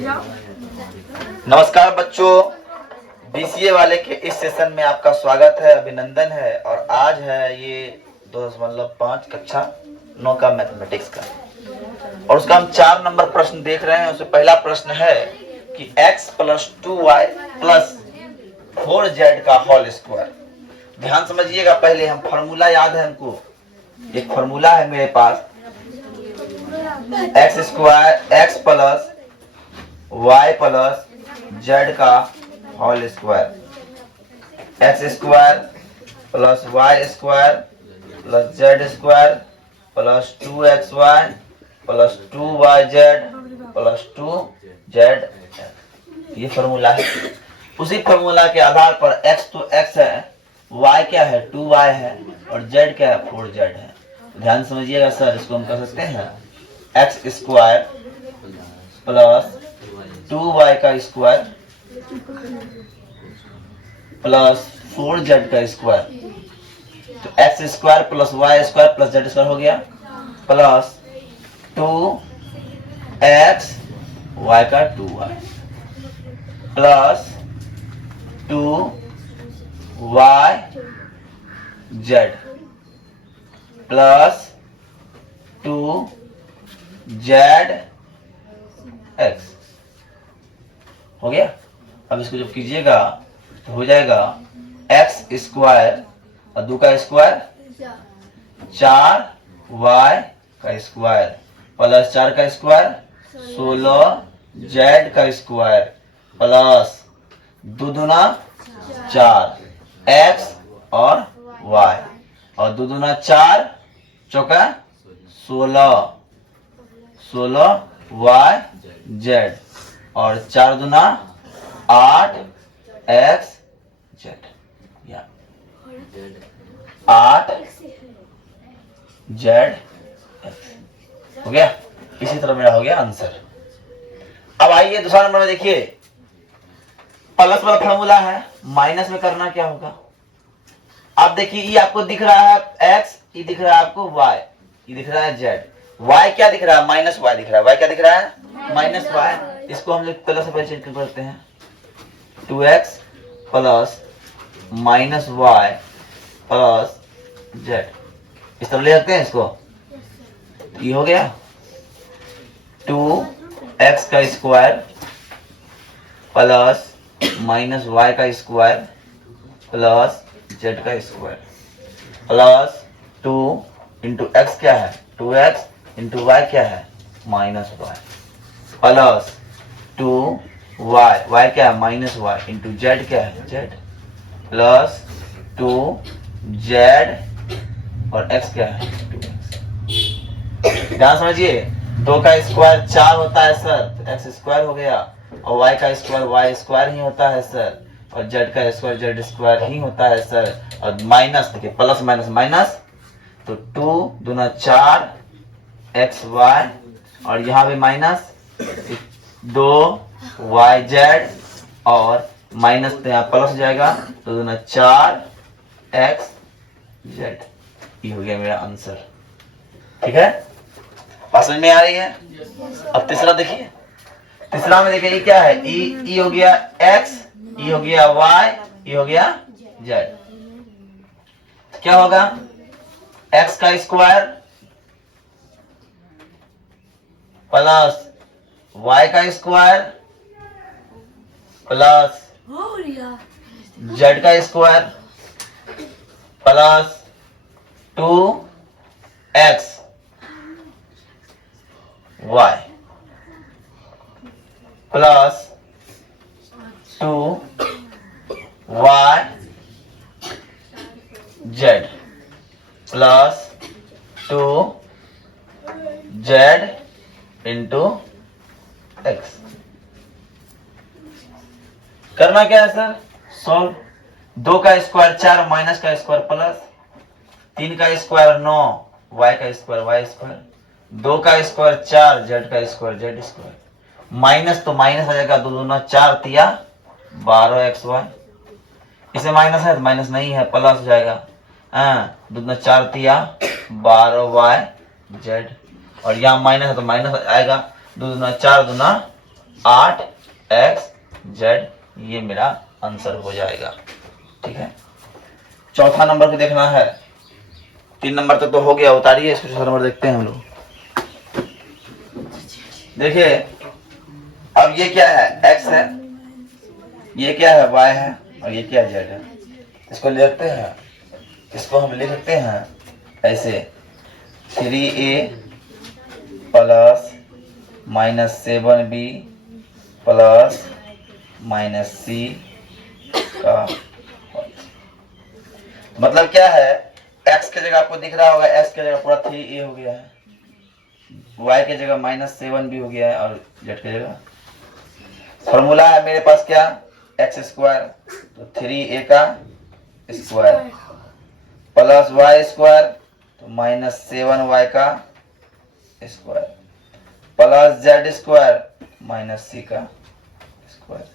नमस्कार बच्चों, बीसीए वाले के इस सेशन में आपका स्वागत है, अभिनंदन है। और आज है ये 2.5 कक्षा 9 का मैथमेटिक्स का, और उसका हम 4 नंबर प्रश्न देख रहे हैं। उसमें पहला प्रश्न है कि x plus 2y plus 4z का होल स्क्वायर। ध्यान समझिएगा, पहले हम फॉर्मूला याद है हमको, एक फॉर्मूला है मेरे पास, x square x plus y plus z का whole square, x square plus y square plus z square plus 2xy plus 2yz plus 2z। ये फॉर्मूला है। उसी फॉर्मूला के आधार पर x तो x है, y क्या है 2y है, और z क्या है 4z है। ध्यान समझिएगा सर, इसको हम कह सकते हैं एक्स स्क्वायर प्लस 2y का स्क्वायर प्लस 4z का स्क्वायर। तो x square plus y square plus z square हो गया, प्लस 2x y का 2y plus 2y z plus 2z x हो गया। अब इसको जब कीजिएगा तो हो जाएगा एक्स स्क्वायर और 2 का स्क्वायर 4y का स्क्वायर प्लस 4 का स्क्वायर 16z का स्क्वायर प्लस 2 दूना 4 x और y, और 2 दूना 4 चौका 16y z, और 4 दूना 8 x z, या 8 z x हो गया। इसी तरह मेरा हो गया आंसर। अब आइए दूसरा नंबर में देखिए, प्लस वाला फॉर्मूला है, माइनस में करना क्या होगा। आप देखिए, ये आपको दिख रहा है x, ये दिख रहा है आपको y, ये दिख रहा है z, y क्या दिख रहा है माइनस y दिख रहा है, y क्या दिख रहा है माइनस y। इसको हम लोग प्लस से चेंज करते हैं, 2x plus minus y plus z, इस तरह ले सकते हैं इसको। ये हो गया 2x का स्क्वायर प्लस माइनस y का स्क्वायर प्लस z का स्क्वायर प्लस 2 इंटू एक्स क्या है 2x इंटू y क्या है minus y plus 2y, y क्या है माइनस y इंटू z क्या है z प्लस 2z और x क्या है 2x। ध्यान समझिए, 2 का स्क्वायर 4 होता है सर, तो x स्क्वायर हो गया, और y का स्क्वायर y स्क्वायर ही होता है सर, और z का स्क्वायर z स्क्वायर ही होता है सर। और माइनस देखिए, प्लस माइनस माइनस, तो 2 दूना 4 xy, और यहाँ भी माइनस 2yz, और माइनस तो यहाँ प्लस हो जाएगा, तो दूना 4xz। ये हो गया मेरा आंसर। ठीक है, बात समझ में आ रही है। अब तीसरा देखिए, तीसरा में देखिए ये क्या है, ई हो गया x, ई हो गया y, ई हो गया z। क्या होगा, x का स्क्वायर प्लस y का स्क्वायर प्लस z का square plus 2x y plus 2y z plus 2z into x। करना क्या है सर, सॉल्व। 2 का स्क्वायर 4 माइनस का स्क्वायर प्लस 3 का स्क्वायर 9 y का स्क्वायर y स्क्वायर, 2 का स्क्वायर 4 z का स्क्वायर z स्क्वायर, माइनस तो माइनस आ जाएगा, 2 दूना 4 तिया 12xy, इसे माइनस है तो माइनस नहीं है, प्लस हो जाएगा, 2 दूना 4 तिया 12yz, और यहाँ माइनस है तो माइनस आएगा, 2 दूना 4 दूना 8xz, ये मेरा आंसर हो जाएगा। ठीक है, चौथा नंबर को देखना है। 3 नंबर तक तो हो गया, उतारिए इसको। चौथा नंबर देखते हैं हम लोग। देखिए अब ये क्या है, x है, ये क्या है, y है, और ये क्या z है। इसको लिखते हैं, इसको हम लिख सकते हैं ऐसे 3a plus -7b plus -c का, मतलब क्या है, x के जगह आपको दिख रहा होगा, x के जगह पूरा 3a हो गया है, y के जगह -7b हो गया है, और z के जगह फॉर्मूला है मेरे पास क्या, x स्क्वायर, तो 3a का स्क्वायर प्लस y स्क्वायर, तो -7y का square plus z square -c का square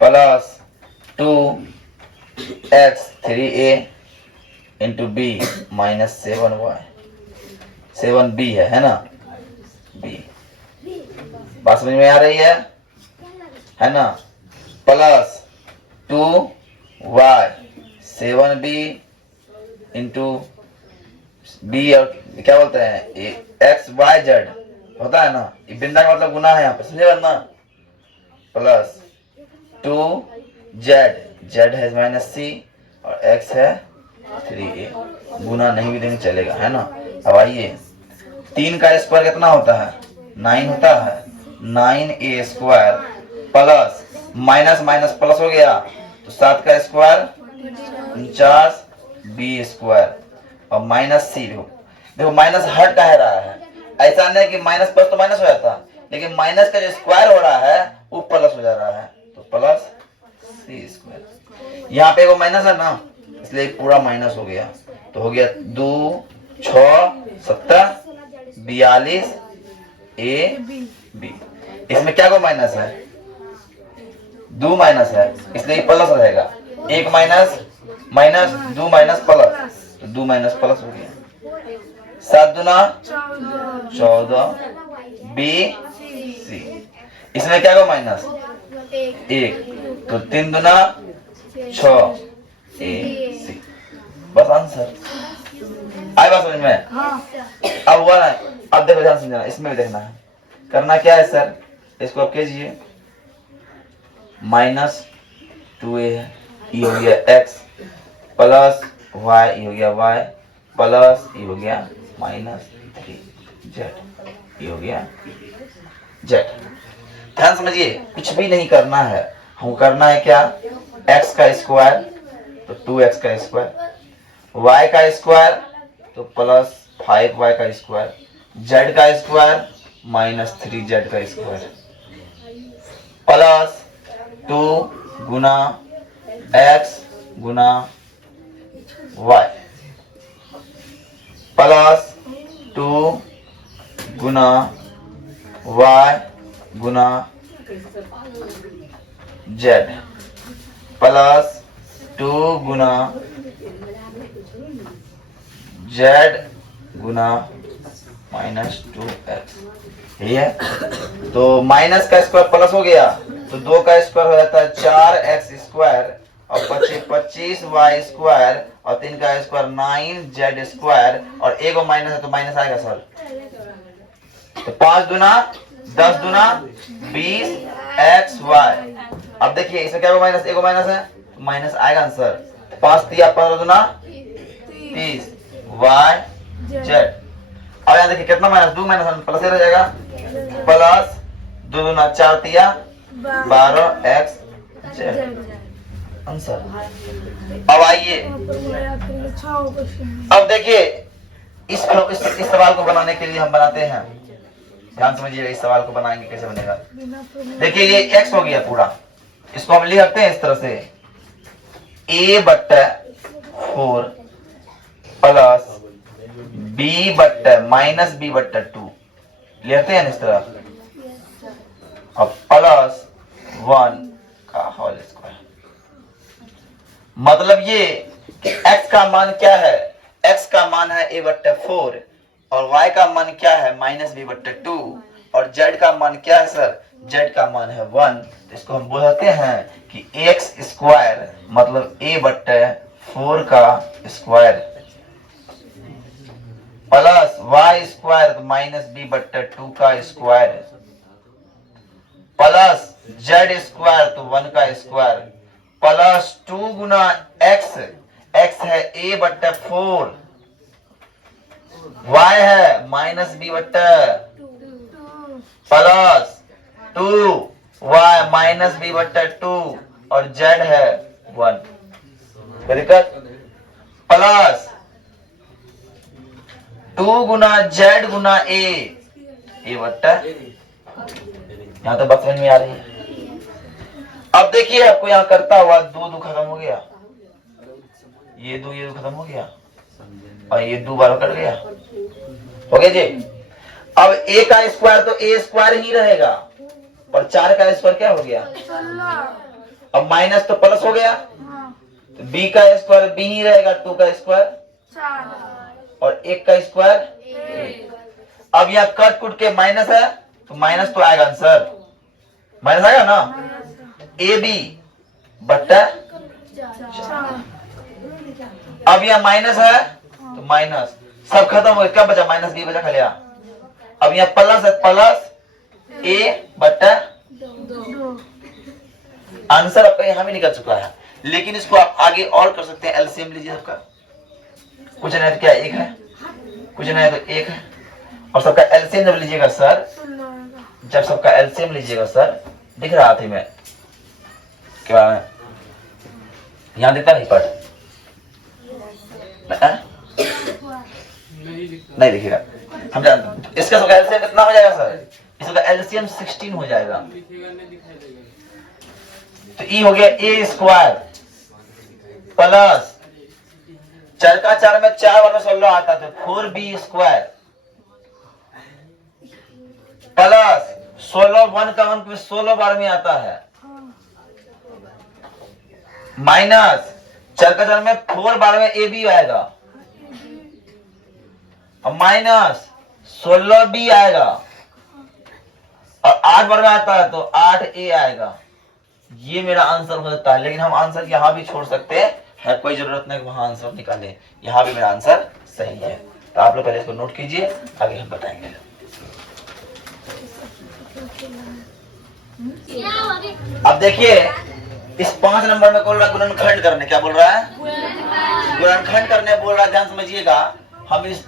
plus 2x 3a into b -7y, 7b है ना, b, बात समझ में आ रही है ना, plus 2y 7b into b, और क्या बोलते हैं x y z होता है ना, ये बिंदा का मतलब गुना है यहाँ पे, समझे ना, प्लस 2z, z है -c और x है 3a, गुना नहीं भी देंगे चलेगा, है ना। अब आइए 3 का स्क्वायर कितना होता है, 9 होता है, 9a square plus minus minus plus हो गया, तो 7 का स्क्वायर 49b स्क्वायर और -c। देखो माइनस हट का है रहा है, ऐसा नहीं कि माइनस प्लस तो माइनस हो जाता, लेकिन माइनस का जो स्क्वायर हो रहा है वो प्लस हो जा रहा है, तो प्लस c स्क्वायर। यहाँ पे वो माइनस है ना, इसलिए पूरा माइनस हो गया, तो हो गया 2 6 17 42 a b। इसमें क्या को माइनस है, 2 माइनस है, इसलिए प्लस रहेगा, 1 माइनस माइनस 2 माइनस प्लस, तो 2 माइनस प्लस हो गया, 7 दूना 14 b c। इसमें क्या को माइनस 1, तो 3 दूना 6 a c, बस आंसर। आई बात समझ में, अब हुआ ना। अब देखो ध्यान समझना, इसमें भी देखना है, करना क्या है सर, इसको आप कीजिए -2a है, ये हो गया x प्लस y, ये हो गया y प्लस ये हो गया -3z, ये हो गया z। ध्यान समझिए, कुछ भी नहीं करना है, हमको करना है क्या, x का स्क्वायर तो 2x का स्क्वायर, y का स्क्वायर तो प्लस 5y का स्क्वायर, z का स्क्वायर -3z का स्क्वायर प्लस 2 गुना x गुना y प्लस 2 गुना y गुना z प्लस 2 गुना z गुना -2x, यही है। तो माइनस का स्क्वायर प्लस हो गया, तो 2 का स्क्वायर हो जाता है 4x स्क्वायर और 25y स्क्वायर और 3 का स्क्वायर 9z स्क्वायर, और एक माइनस है तो माइनस आएगा सर, तो 5 दूना 10 दूना 20xy। अब देखिए इसमें क्या माइनस, एक माइनस है तो माइनस आएगा आंसर, 5 3 15 दूना 30 yz। और यहाँ देखिए कितना माइनस, 2 माइनस प्लस रह जाएगा, प्लस 2 दूना 4 तिया 12xz आंसर। अब आइए, अब देखिए इस सवाल को बनाने के लिए हम बनाते हैं, ध्यान समझिएगा, इस सवाल को बनाएंगे कैसे बनेगा। देखिए ये x हो गया पूरा, इसको हम लिख सकते हैं इस तरह से a/4 प्लस b/-b/2 लिखते हैं इस तरह, और प्लस 1 का होल स्क्वायर। मतलब ये कि x का मान क्या है, x का मान है a/4 और y का मान क्या है -b/2, और z का मान क्या है सर? z का मान है 1। तो इसको हम बोलते हैं कि x स्क्वायर मतलब a बट्टे 4 का स्क्वायर प्लस y स्क्वायर तो माइनस b बट्टे 2 का स्क्वायर प्लस z स्क्वायर तो 1 का स्क्वायर प्लस 2 गुना x, x है a बट्टे 4, y है माइनस b बट्टे प्लस 2y माइनस b बट्टे 2 और z है 1 plus 2 Guna z Guna a बट्टा। यहाँ तो बात समझ में आ रही है। अब देखिए आपको यहाँ करता हुआ 2 खत्म हो गया, ये दो खत्म हो गया और ये 2 बार कट गया, हो गया जी। अब a का स्क्वायर तो a स्क्वायर ही रहेगा और 4 का स्क्वायर क्या हो गया? अब माइनस तो प्लस हो गया, तो b का स्क्वायर b ही रहेगा, 2 का स्क्वायर और 1 का स्क्वायर। अब यहाँ कट कुट के माइनस है तो माइनस तो आएगा आंसर, माइनस आएगा ना, ए बी बट्टा। अब यहाँ माइनस है तो माइनस सब खत्म हो गया, क्या बचा? माइनस बी बचा खाली। अब यहाँ प्लस है, प्लस ए बट्टा। आंसर आपका यहाँ भी निकल चुका है, लेकिन इसको आप आगे और कर सकते हैं। एलसीएम लीजिए सबका, कुछ नहीं तो क्या 1 है, कुछ नहीं तो 1 है, और सबका एलसीएम जब लीजिएगा सर, जब सबका एलसीएम लीजिएगा सर, दिख रहा थी मैं क्या यहाँ दिखता नहीं पढ़ नहीं दिखेगा, हम जानते। इसका सबका एलसीएम कितना हो जाएगा सर? इसका एलसीएम 16 हो जाएगा। तो ई हो गया ए स्क्वायर प्लस 4 का 4 में 4 बार में 16 आता है, 4b स्क्वायर प्लस 16 1 का 1 में 16 बार में आता है, माइनस 4 का 4 में 4 बार में ए बी आएगा और माइनस 16b आएगा और 8 बार में आता है तो 8a आएगा। ये मेरा आंसर हो सकता है, लेकिन हम आंसर यहाँ भी छोड़ सकते हैं, कोई जरूरत नहीं वहां आंसर निकालें, यहाँ भी मेरा आंसर सही है। तो आप लोग पहले इसको नोट कीजिए, आगे हम बताएंगे। अब देखिए इस 5 नंबर में बोल रहा है गुणनखंड करने, क्या बोल रहा है? गुणनखंड करने बोल रहा है। ध्यान समझिएगा, हम इस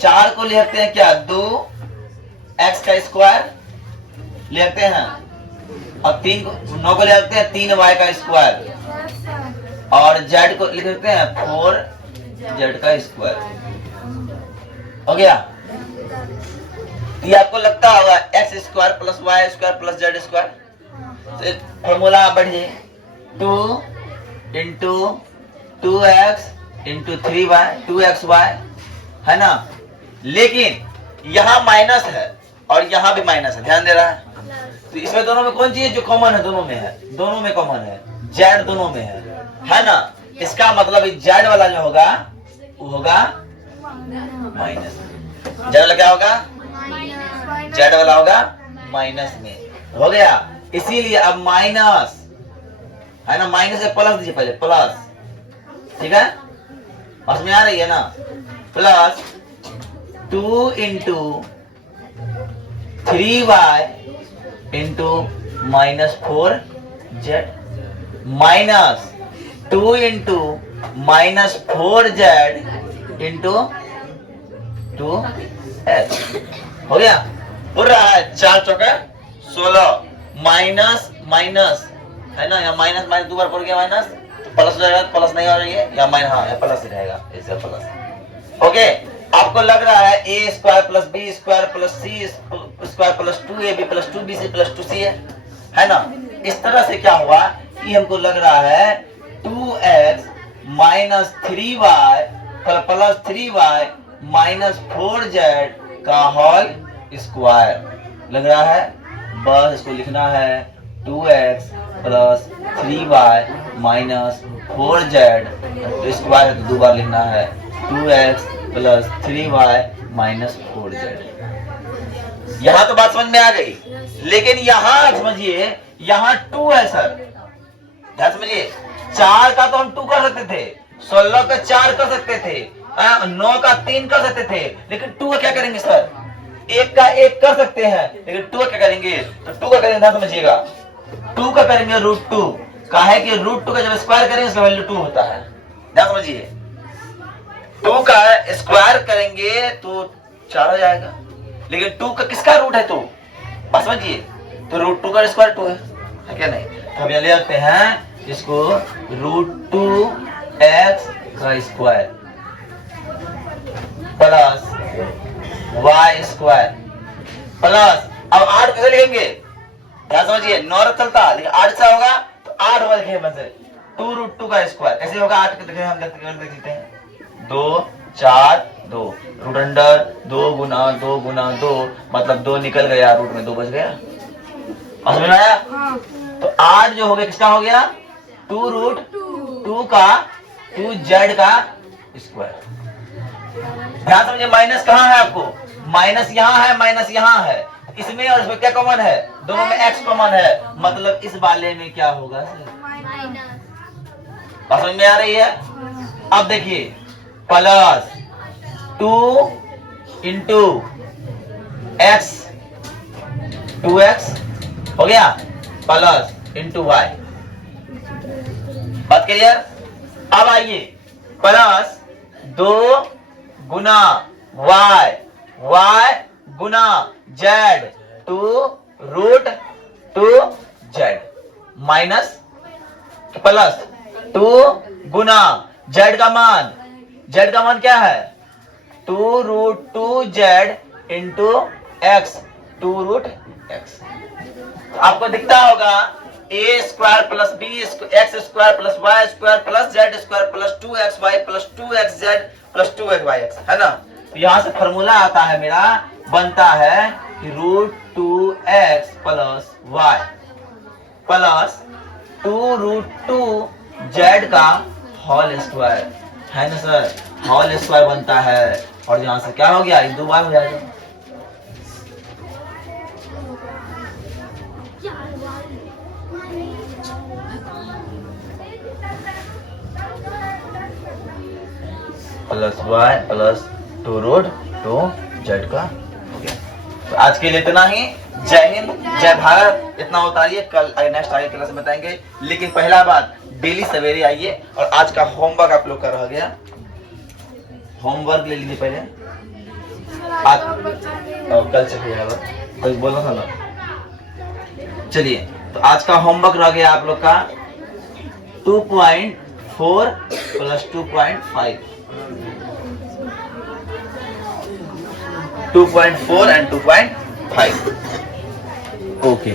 4 को लिखते हैं क्या? 2x का स्क्वायर लिखते हैं और 3 को 9 को लिखते हैं 3y का स्क्वायर और z को लिख देते हैं 4z का स्क्वायर। हो गया? ये आपको लगता होगा x square plus y square plus z square. तो फॉर्मूला बढ़िए 2 into 2x into 3y 2xy है ना, लेकिन यहाँ माइनस है और यहाँ भी माइनस है, ध्यान दे रहा है। तो इसमें दोनों में कौन चीज जो कॉमन है? दोनों में है, दोनों में कॉमन है, z दोनों में है ना। इसका मतलब z वाला जो होगा वो होगा माइनस, z वाला क्या होगा? z वाला होगा माइनस में। हो गया? इसीलिए अब माइनस है ना, माइनस से प्लस दीजिए पहले, प्लस, ठीक है, उसमें आ रही है ना, plus 2 into 3y into minus 4z minus 2 into minus 4z into 2x। हो गया? हो रहा है 4 चौके 16 माइनस माइनस है ना, यहाँ माइनस माइनस 2 बार पड़ गया, माइनस प्लस हो जाएगा, प्लस नहीं हो रही है या माइनस, हाँ प्लस ही रहेगा, ऐसे प्लस। ओके, आपको लग रहा है a square plus b square plus c square plus 2ab plus 2bc plus 2c है ना। इस तरह से क्या हुआ कि हमको लग रहा है 2x minus 3y plus 3y minus 4z का होल स्क्वायर लग रहा है। बस इसको लिखना है 2x plus 3y minus 4z, तो स्क्वायर है तो 2 बार लिखना है 2x plus 3y minus 4z। यहाँ तो बात समझ में आ गई, लेकिन यहाँ समझिए, यहाँ 2 है सर, ध्यान समझिए। 4 का तो हम 2 कर सकते थे, 16 का 4 कर सकते थे, 9 का 3 कर सकते थे, लेकिन 2 का क्या करेंगे सर? 1 का 1 कर सकते हैं, लेकिन 2 का क्या करेंगे? तो 2 का करेंगे, ध्यान समझिएगा, 2 का करेंगे √2। काहे कि √2 का जब स्क्वायर करेंगे उसका वैल्यू 2 होता है, ध्यान समझिए। 2 का स्क्वायर करेंगे तो 4 हो जाएगा, लेकिन 2 का किसका रूट है? तो बात समझिए, तो √2 का स्क्वायर 2 है क्या नहीं? तो हम यहाँ ले आते हैं इसको √2x का square plus y square plus, अब 8 कैसे लिखेंगे? ध्यान समझिए, 9 चलता, लेकिन 8 से होगा तो 8 होगा, लिखेंगे बस 2√2 का स्क्वायर कैसे होगा? 8 के देखें, हम देख लेते हैं, 2 4 2 रूट अंडर 2 गुना 2 गुना 2, मतलब 2 निकल गया, रूट में 2 बच गया। समझ में आया? तो 8 जो हो गया किसका हो गया? 2√2 का 2z का स्क्वायर। ध्यान समझिए, माइनस कहाँ है आपको? माइनस यहाँ है, माइनस यहाँ है, इसमें और इसमें क्या कॉमन है? दोनों में x कॉमन है, मतलब इस वाले में क्या होगा सर? माइनस। समझ में आ रही है? अब देखिए, प्लस 2 इंटू x 2x हो गया, प्लस इंटू y। बात क्लियर? अब आइए, प्लस 2 गुना y, y गुना z 2√2z माइनस प्लस 2 गुना z का मान क्या है? 2√2z into x 2√x। आपको दिखता होगा a square plus b x square plus y square plus z square plus 2xy plus 2xz plus 2xyx, है ना? तो यहां से फॉर्मूला आता है मेरा, बनता है √2x plus y plus 2√2z का होल स्क्वायर, है ना सर? होल स्क्वायर बनता है, और यहां से क्या हो गया? 2 बार हो जाएगा। प्लस y प्लस 2√2z का हो गया। तो आज के लिए इतना ही। जय हिंद, जय भारत। इतना उतारिए, कल नेक्स्ट आगे क्लास में बताएंगे। लेकिन पहला बात, डेली सवेरे आइए, और आज का होमवर्क आप लोग का रह गया, होमवर्क ले लीजिए पहले। आज कल चलिए, कोई बोला था ना? चलिए, तो आज का होमवर्क रह गया आप लोग का 2.4 प्लस 2.5, 2.4 and 2.5। ओके।